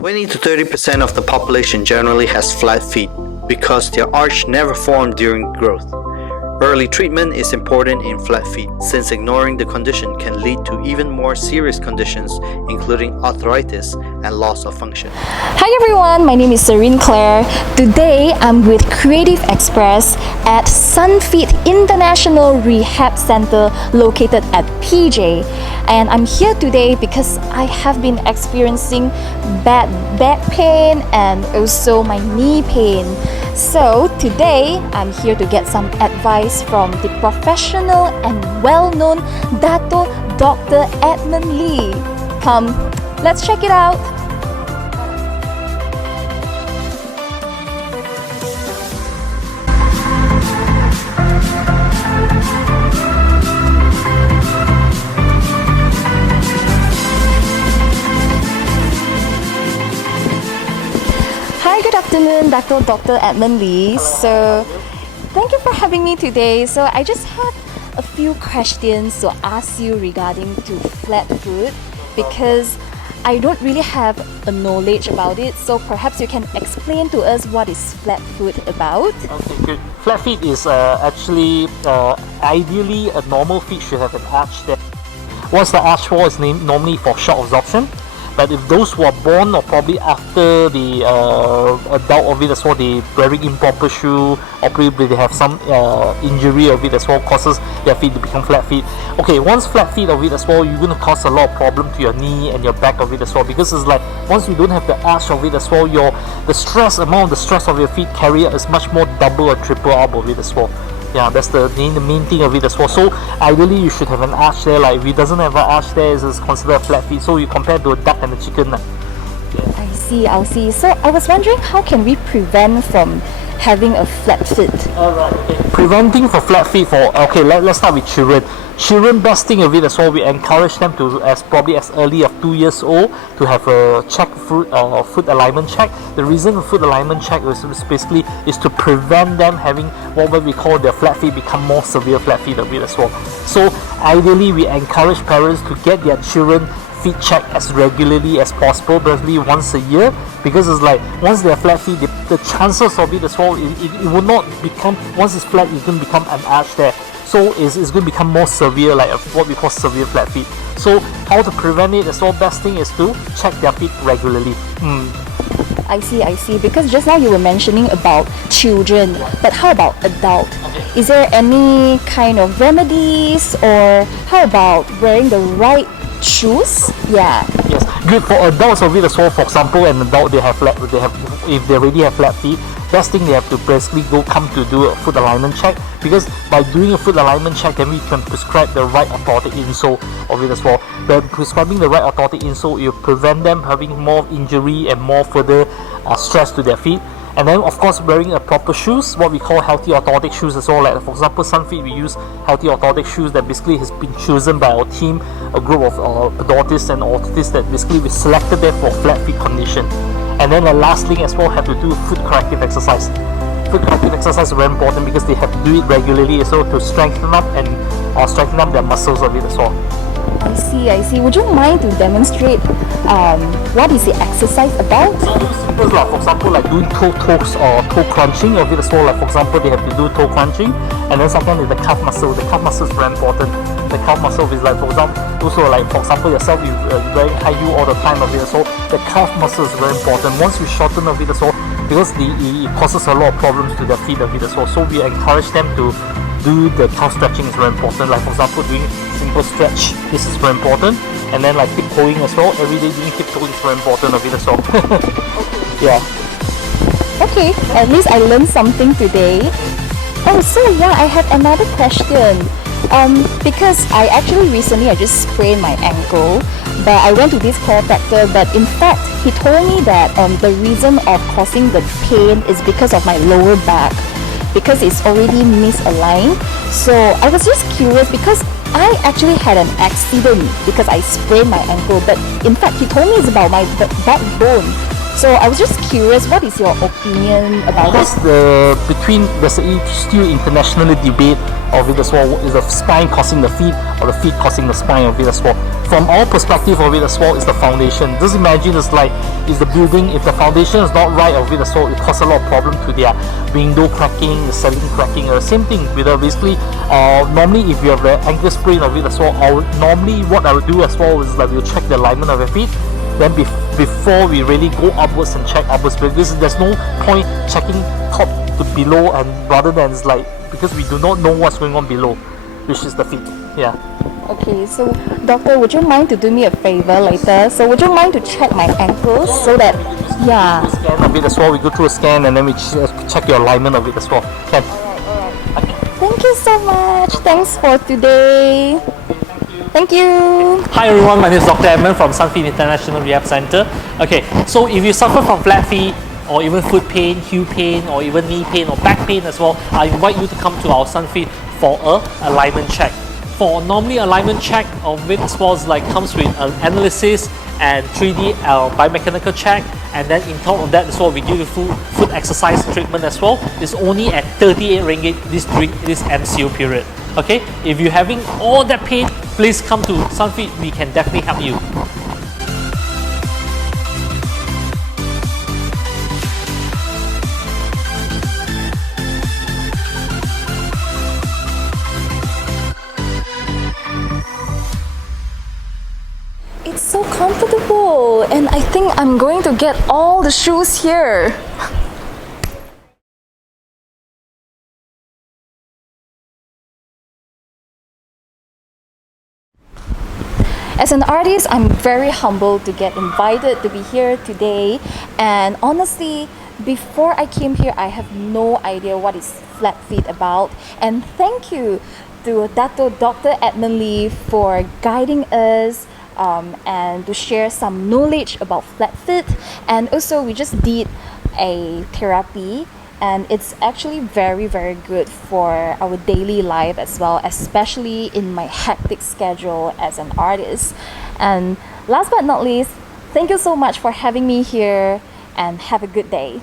20 to 30% of the population generally has flat feet because their arch never formed during growth. Early treatment is important in flat feet since ignoring the condition can lead to even more serious conditions including arthritis and loss of function. Hi everyone, my name is Serene Claire. Today I'm with Creative Express at Sunfeet International Rehab Centre located at PJ. And I'm here today because I have been experiencing bad back pain and also my knee pain. So today I'm here to get some advice from the professional and well-known Dato Dr. Edmund Lee. Come, let's check it out. Hi, good afternoon, Dato Dr. Edmund Lee. So, thank you for having me today. So, I just have a few questions to ask you regarding to Flatfoot because I don't really have a knowledge about it. So, perhaps you can explain to us what is Flatfoot about? Okay, good. Flat feet is actually ideally a normal feet should have an arch there. What's the arch for is named normally for shock absorption. But if those who are born or probably after the adult of it as well, they wearing improper shoe or probably they have some injury of it as well, causes their feet to become flat feet. Okay, once flat feet of it as well, you're going to cause a lot of problem to your knee and your back of it as well, because it's like once you don't have the arch of it as well, the amount of the stress of your feet carrier is much more double or triple up of it as well. Yeah, that's the main thing of it as well. So ideally you should have an arch there. Like if it doesn't have an arch there, it's considered a flat feet. So you compare to a duck and a chicken. Yeah. I see. So I was wondering, how can we prevent from having a flat foot? Alright, okay. Preventing for flat feet let's start with children. Children, best thing of it as well, we encourage them to probably as early as 2 years old to have a foot alignment check. The reason for foot alignment check is basically to prevent them having what we call their flat feet become more severe flat feet of it as well. So ideally we encourage parents to get their children feet checked as regularly as possible, probably once a year, because it's like once they're flat feet, the chances of it as well, it will not become, once it's flat, it's going to become an arch there. So it's going to become more severe, like what we call severe flat feet. So how to prevent it as well, best thing is to check their feet regularly. I see. Because just now you were mentioning about children, but how about adult? Okay. Is there any kind of remedies, or how about wearing the right shoes? Yeah. Yes, good for adults of it as well. For example, an adult if they already have flat feet, best thing they have to basically come to do a foot alignment check, because by doing a foot alignment check, then we can prescribe the right orthotic insole of it as well. By prescribing the right orthotic insole, you prevent them having more injury and more further stress to their feet. And then of course wearing a proper shoes, what we call healthy orthotic shoes as well. Like for example, Sunfeet, we use healthy orthotic shoes that basically has been chosen by our team, a group of podologists and orthotists that basically we selected them for flat feet condition. And then the last thing as well, have to do foot corrective exercise. Foot corrective exercise is very important because they have to do it regularly as well to strengthen up their muscles of it as well. I see. Would you mind to demonstrate what is the exercise about? So do simple like, for example, like doing toe crunching of it as well. Like for example, they have to do toe crunching, and then second is the calf muscle. The calf muscle is very important. The calf muscle is like, for example, yourself, you wearing high heel all the time of it as well. The calf muscle is very important. Once you shorten of it as well, because it causes a lot of problems to their feet of it as well. So we encourage them to do the calf stretching is very important. Like for example, doing simple stretch, this is very important. And then like hip toeing as well. Every day doing hip toeing is very important of it as well. Yeah. Okay, at least I learned something today. Oh, so yeah, I have another question. Because I just sprained my ankle, but I went to this chiropractor, but in fact he told me that the reason of causing the pain is because of my lower back, because it's already misaligned. So I was just curious because I actually had an accident because I sprained my ankle, but in fact he told me it's about my backbone. So I was just curious, what is your opinion about this? There's still international debate of it as well. Is the spine causing the feet or the feet causing the spine of it as well? from our perspective of it as well, is the foundation. Just imagine it's like, is the building, if the foundation is not right of it as well, it causes a lot of problem to their window cracking, the ceiling cracking. Same thing with basically, normally if you have an ankle sprain of it as well, normally what I would do as well is like we'll check the alignment of your feet. Then before we really go upwards and check upwards, because there's no point checking top to below, and rather than it's like, because we do not know what's going on below, which is the feet. Yeah. Okay, so doctor, would you mind to do me a favor later? So would you mind to check my ankles so that, yeah. Scan of it as well. We go through a scan and then we check your alignment of it as well. Can. Alright. Okay. Thank you so much. Thanks for today. Thank you. Hi everyone, my name is Dr. Edmund from Sunfeet International Rehab Centre. Okay, so if you suffer from flat feet, or even foot pain, heel pain, or even knee pain or back pain as well, I invite you to come to our Sunfeet for a alignment check. For normally alignment check of it as well as like comes with an analysis and 3D biomechanical check, and then in top of that as well we give you full foot exercise treatment as well. It's only at 38 ringgit this MCO period. Okay, if you're having all that pain, please come to Sunfeet, we can definitely help you. It's so comfortable, and I think I'm going to get all the shoes here. As an artist, I'm very humbled to get invited to be here today, and honestly, before I came here, I have no idea what is Flatfeet about. And thank you to Dato Dr. Edmund Lee for guiding us and to share some knowledge about Flatfeet. And also, we just did a therapy, and it's actually very good for our daily life as well, especially in my hectic schedule as an artist. And last but not least, thank you so much for having me here, and have a good day.